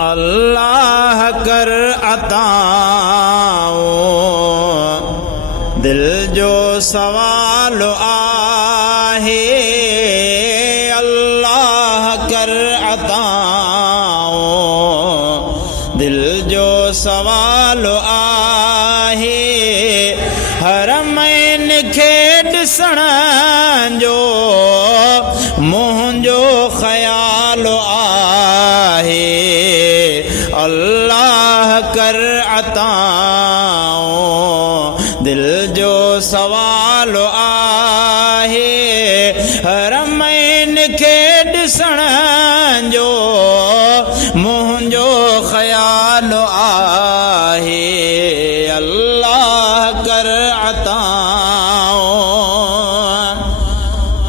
अल्लाह कर अताओ दिल जो सवाल आहे अल्लाह कर अताओ दिल जो सवाल आहे हरमैन खे ॾिसण जो मुंहिंजो ख़्याल आहे अल्लाह कर अताओ दिल जो सवाल आहे हरमैन खे ॾिसण जो मुंहिंजो ख़्याल आहे अल्लाह कर अताओ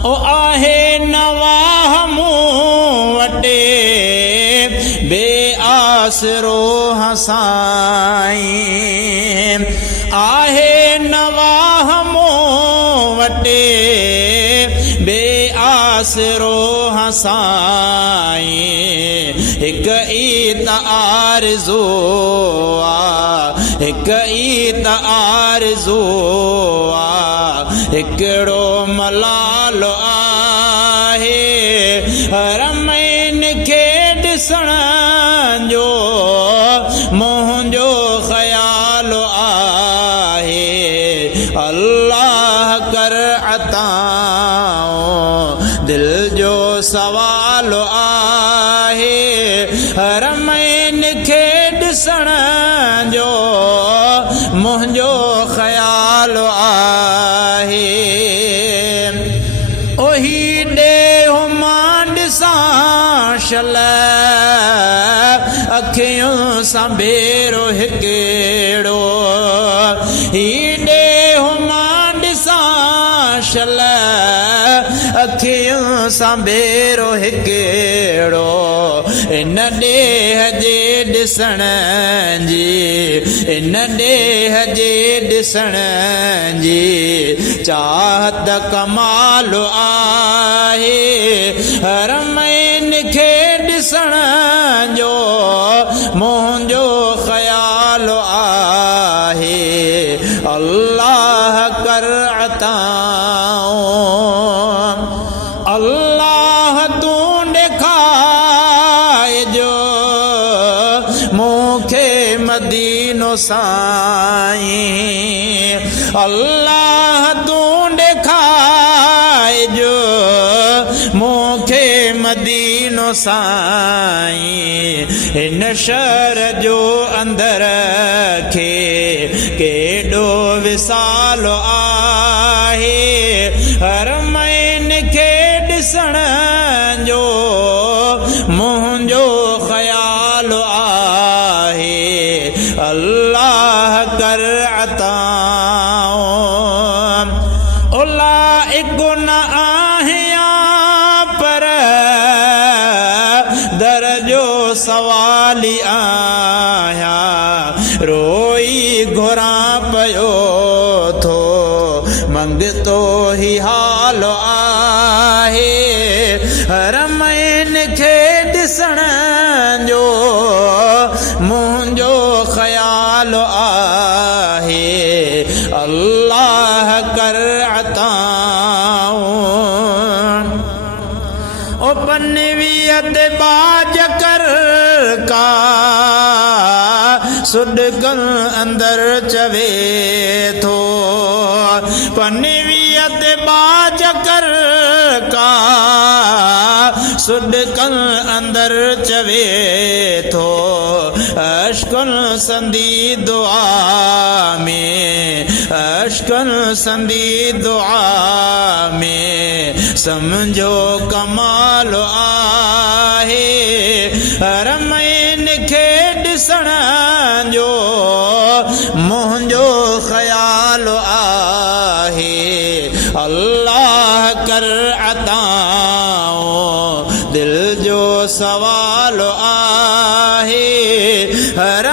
ओ आहे नवाह मूं वटि बेआसरो हसाईं आहे नवाह मूं वटि बेआसरो हसाईं हिकु ई त आरज़ू आहे हिकु ई त आरज़ू आहे हिकिड़ो मलाल आहे हरमैन खे ॾिसण जो मुंहिंजो ख़्याल आहे अल्लाह कर अताओ दिल जो सवाल आहे हरमैन खे ॾिसण जो मुंहिंजो ख़्याल आहे ओही ॾेहो मां ॾिसां शल अखियूं सां भेरो हिकिड़ो ही ॾेहो मां ॾिसां शल अखियूं सां भेरो हिकिड़ो इन ॾेह जे ॾिसण जी इन ॾेह जे ॾिसण जी चाहत कमाल आहे हरमैन खे ॾिसण जो मुंहिंजो ख़्याल आहे अल्लाह कर अताओ अल्लाह तूं ॾेखारिजो मूंखे मदीनो साईं अल्लाह तूं ॾेखारिजो मूंखे मदीनो साईं हिन शहर जो अंदर खे केॾो विसाल आहे हरमैन खे ॾिसण जो मुंहिंजो ख़्याल आहे अल्लाह कर अताओ ओ लाइक़ न आहियां पर दर जो सवाली आहियां रोई घुरां पियो थो मंगतो ही हाल आहे हरमैन खे ॾिसण जो मुंहिंजो ख़्याल आहे अल्लाह कर अताओ ओ पनवीअ ते बाज कर का सुॾकल अंदर चवे थो पनवीअ ते बाज कर का सुॾकल अंदर चवे थो अश्कल संदी दुआ में अश्कल संदी दुआ में समझो कमाल आहे हरमैन खे ॾिसण जो मुंहिंजो ख़्याल आहे अल्लाह कर अताओ दिल जो सवाल आहे हर